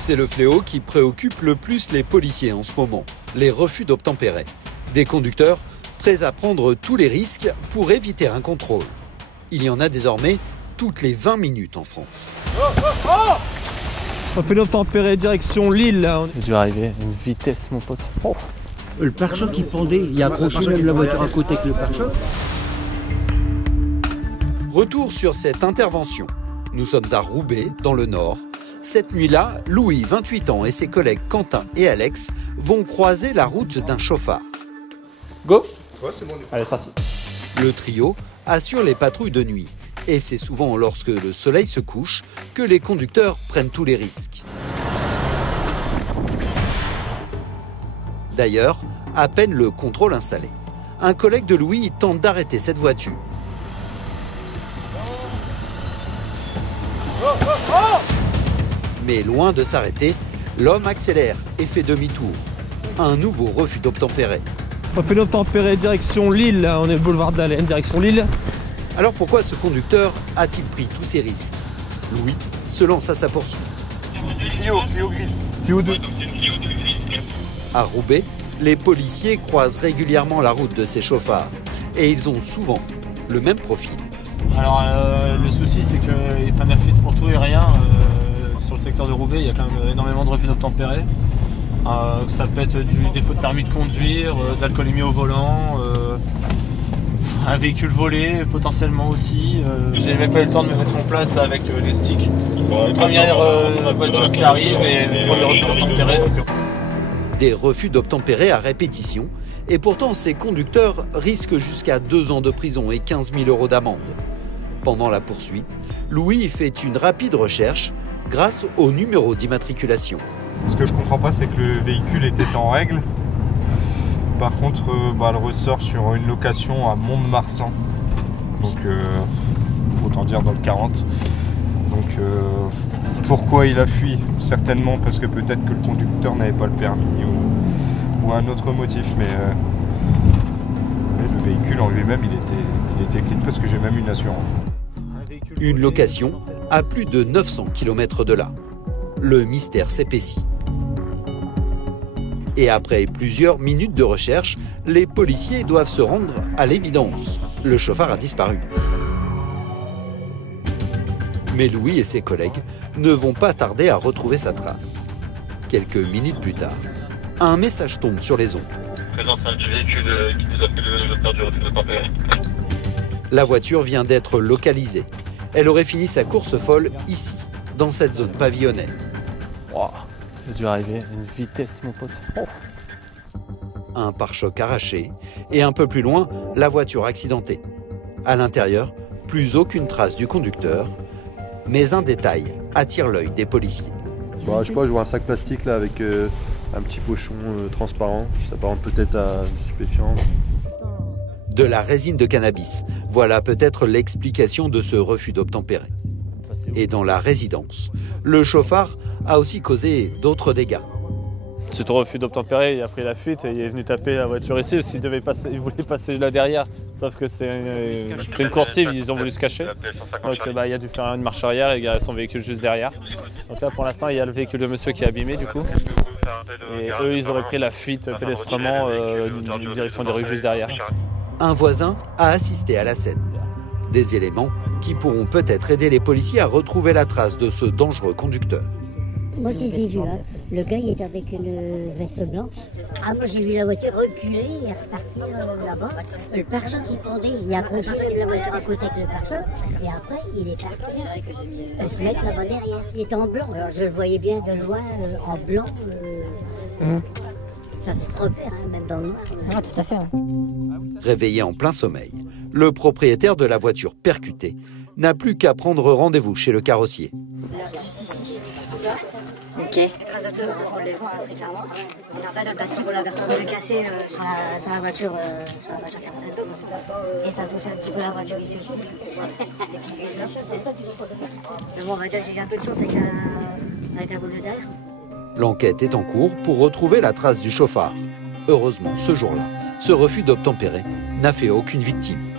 C'est le fléau qui préoccupe le plus les policiers en ce moment, les refus d'obtempérer. Des conducteurs prêts à prendre tous les risques pour éviter un contrôle. Il y en a désormais toutes les 20 minutes en France. On fait l'obtempérer direction Lille là. J'ai dû arriver à une vitesse mon pote. Oh. Le pare-choc qui pendait, il y a accroché même la voiture à côté avec le pare-choc. Retour sur cette intervention. Nous sommes à Roubaix, dans le Nord. Cette nuit-là, Louis, 28 ans, et ses collègues Quentin et Alex vont croiser la route d'un chauffard. Go. Ouais, c'est bon. Allez, c'est parti. Le trio assure les patrouilles de nuit. Et c'est souvent lorsque le soleil se couche que les conducteurs prennent tous les risques. D'ailleurs, à peine le contrôle installé, un collègue de Louis tente d'arrêter cette voiture. Mais loin de s'arrêter, l'homme accélère et fait demi-tour. Un nouveau refus d'obtempérer. On fait l'obtempérer direction Lille là. On est boulevard de la Laine, direction Lille. Alors pourquoi ce conducteur a-t-il pris tous ces risques? Louis se lance à sa poursuite. Clio grise. Clio 2. À Roubaix, les policiers croisent régulièrement la route de ces chauffards. Et ils ont souvent le même profil. Alors le souci c'est qu'ils prennent la fuite pour tout et rien. Sur le secteur de Roubaix, il y a quand même énormément de refus d'obtempérer. Ça peut être du défaut de permis de conduire, de l'alcoolémie au volant, un véhicule volé potentiellement aussi. J'ai même pas eu le temps de me mettre en place avec les sticks. Première voiture qui arrive et premier refus d'obtempérer. Des refus d'obtempérer à répétition. Et pourtant, ces conducteurs risquent jusqu'à 2 ans de prison et 15 000 € d'amende. Pendant la poursuite, Louis fait une rapide recherche grâce au numéro d'immatriculation. Ce que je comprends pas, c'est que le véhicule était en règle. Par contre, elle ressort sur une location à Mont-de-Marsan. Donc, autant dire dans le 40. Donc, pourquoi il a fui? Certainement parce que peut-être que le conducteur n'avait pas le permis ou un autre motif. Mais le véhicule en lui-même, il était clean parce que j'ai même une assurance. Une location à plus de 900 km de là. Le mystère s'épaissit. Et après plusieurs minutes de recherche, les policiers doivent se rendre à l'évidence. Le chauffard a disparu. Mais Louis et ses collègues ne vont pas tarder à retrouver sa trace. Quelques minutes plus tard, un message tombe sur les ondes. Présence du véhicule qui nous a fait l'auteur du refus d'obtempérer. La voiture vient d'être localisée. Elle aurait fini sa course folle ici, dans cette zone pavillonnaire. Wow. J'ai dû arriver à une vitesse mon pote. Oh. Un pare-choc arraché et un peu plus loin, la voiture accidentée. À l'intérieur, plus aucune trace du conducteur, mais un détail attire l'œil des policiers. Je sais pas, je vois un sac plastique là avec un petit pochon transparent, ça s'apparente peut-être à du stupéfiant. De la résine de cannabis, voilà peut-être l'explication de ce refus d'obtempérer. Et dans la résidence, le chauffard a aussi causé d'autres dégâts. Suite au refus d'obtempérer, il a pris la fuite et il est venu taper la voiture ici. Parce qu'il il voulait passer là derrière, sauf que c'est une coursive, ils ont voulu se cacher. Donc il a dû faire une marche arrière et garer son véhicule juste derrière. Donc là pour l'instant il y a le véhicule de monsieur qui est abîmé du coup. Et eux ils auraient pris la fuite pédestrement en direction des rues juste derrière. Un voisin a assisté à la scène. Des éléments qui pourront peut-être aider les policiers à retrouver la trace de ce dangereux conducteur. Moi, je les ai vus, hein. Le gars, il était avec une veste blanche. Ah, moi, j'ai vu la voiture reculer et repartir là-bas. Le pare-choc qui pendait, il y a accroché la voiture à côté avec le pare-choc. Et après, il est parti se mettre là-bas derrière. Il était en blanc. Alors, je le voyais bien de loin, en blanc. Ça se repère, hein, même dans le noir. Ah, tout à fait. Réveillé en plein sommeil, le propriétaire de la voiture percutée n'a plus qu'à prendre rendez-vous chez le carrossier. Ok. On les voit très clairement. Il y a un plastique pour la version de casser sur la voiture carrossée. Et ça touche un petit peu la voiture ici aussi. Mais bon, on va dire que j'ai eu un peu de chance avec un boule de terre. L'enquête est en cours pour retrouver la trace du chauffard. Heureusement, ce jour-là, ce refus d'obtempérer n'a fait aucune victime.